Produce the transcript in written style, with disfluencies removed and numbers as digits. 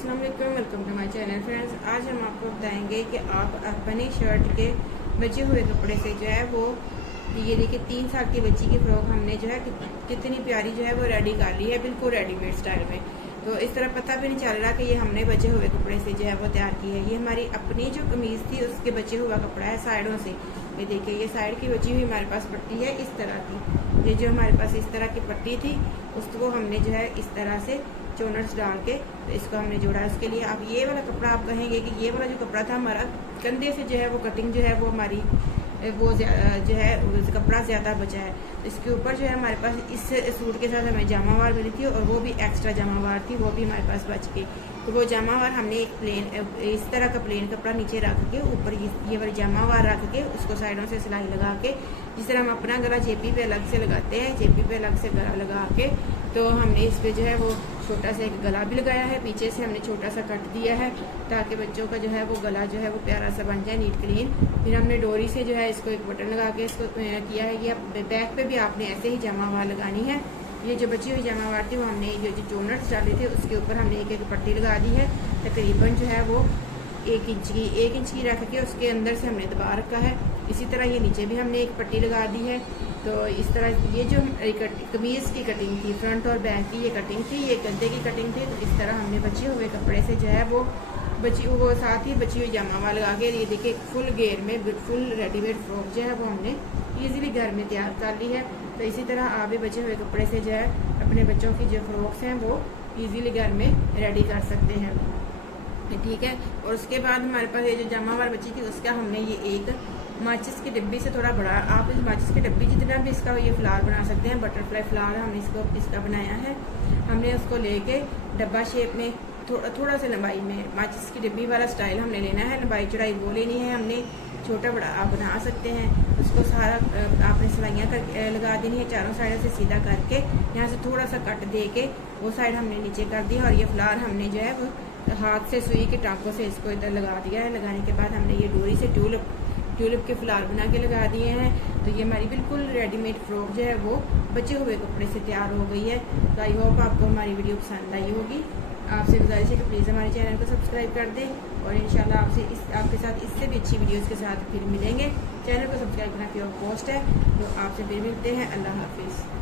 अस्सलाम वालेकुम, welcome to my channel. Friends, आज हम आपको बताएंगे कि आप अपनी शर्ट के बचे हुए कपड़े से जो है वो ये देखिए 3 साल की बच्ची की फ्रॉक हमने जो है कितनी प्यारी जो है वो रेडी कर ली है, बिल्कुल रेडीमेड स्टाइल में। तो इस तरह पता भी नहीं चल रहा कि ये हमने बचे हुए कपड़े से जो है वो तैयार की है। ये हमारी अपनी जो कमीज थी उसके बचे हुआ कपड़ा है साइडों से। ये देखिए, ये साइड की बची हुई हमारे पास पट्टी है इस तरह की। ये जो हमारे पास इस तरह की पट्टी थी उसको हमने जो है इस तरह से चोनट्स डाल के तो इसको हमने जोड़ा। इसके लिए आप ये वाला कपड़ा आप कहेंगे कि ये वाला जो कपड़ा था हमारा कंधे से जो है वो कटिंग जो है वो हमारी वो जो है कपड़ा ज़्यादा बचा है। तो इसके ऊपर जो है हमारे पास इस सूट के साथ हमें जामावार मिली थी और वो भी एक्स्ट्रा जामावार थी, वो भी हमारे पास बच गई। तो वो जामावार हमने एक प्लेन इस तरह का प्लेन कपड़ा नीचे रख के ऊपर ये वाली जामावार रख के उसको साइडों से सिलाई लगा के, जिस तरह हम अपना गला जेपी पे अलग से लगाते हैं, जेपी पे अलग से गला लगा के तो हमने इस पे जो है वो छोटा सा एक गला भी लगाया है। पीछे से हमने छोटा सा कट दिया है ताकि बच्चों का जो है वो गला जो है वो प्यारा सा बन जाए, नीट क्लीन। फिर हमने डोरी से जो है इसको एक बटन लगा के इसको किया है। ये बैक पे भी आपने ऐसे ही जमावार लगानी है। ये जो बची हुई जमावार थी वो हमने जो चोनट्स डाले थे उसके ऊपर हमने एक पट्टी लगा दी है, तकरीबन जो है वो 1 इंच की रख के उसके अंदर से हमने दबा रखा है। इसी तरह ये नीचे भी हमने एक पट्टी लगा दी है। तो इस तरह ये जो कमीज़ की कटिंग थी, फ्रंट और बैक की ये कटिंग थी, ये गद्दे की कटिंग थी। तो इस तरह हमने बचे हुए कपड़े से जो है वो साथ ही बची हुई जामावार लगा के ये देखिए फुल घेर में फुल रेडीमेड फ्रॉक जो है वो हमने ईजिली घर में तैयार कर ली है। तो इसी तरह आप भी बचे हुए कपड़े से जो है अपने बच्चों की जो फ्रॉक्स हैं वो ईजिली घर में रेडी कर सकते हैं, ठीक है। और उसके बाद हमारे पास ये जो जामावार बची थी उसका हमने ये एक माचिस की डिब्बी से थोड़ा बड़ा, आप इस माचिस की डिब्बी जितना भी इसका ये फ्लावर बना सकते हैं, बटरफ्लाई फ्लावर हमने इसका बनाया है। हमने उसको लेके डब्बा शेप में थोड़ा सा लंबाई में माचिस की डिब्बी वाला स्टाइल हमने लेना है, लंबाई चौड़ाई वो लेनी है हमने। छोटा बड़ा आप बना सकते हैं। उसको सारा आपने सिलाइयाँ कर लगा देनी है, चारों साइड से सीधा करके यहाँ से थोड़ा सा कट दे के वो साइड हमने नीचे कर दिया और ये फ्लावर हमने जो है वो हाथ से सुई के टाँकों से इसको इधर लगा दिया है। लगाने के बाद हमने ये डोरी से ट्यूलिप के फ्लावर बना के लगा दिए हैं। तो ये हमारी बिल्कुल रेडीमेड फ्रॉक जो है वो बचे हुए कपड़े से तैयार हो गई है। तो आई होप आपको हमारी वीडियो पसंद आई होगी। आपसे गुजारिश है कि प्लीज़ हमारे चैनल को सब्सक्राइब कर दें और इंशाल्लाह आपके साथ इससे भी अच्छी वीडियोस के साथ फिर मिलेंगे। चैनल को सब्सक्राइब करना फ्री ऑफ कॉस्ट है। तो आपसे फिर मिलते हैं। अल्लाह हाफिज़।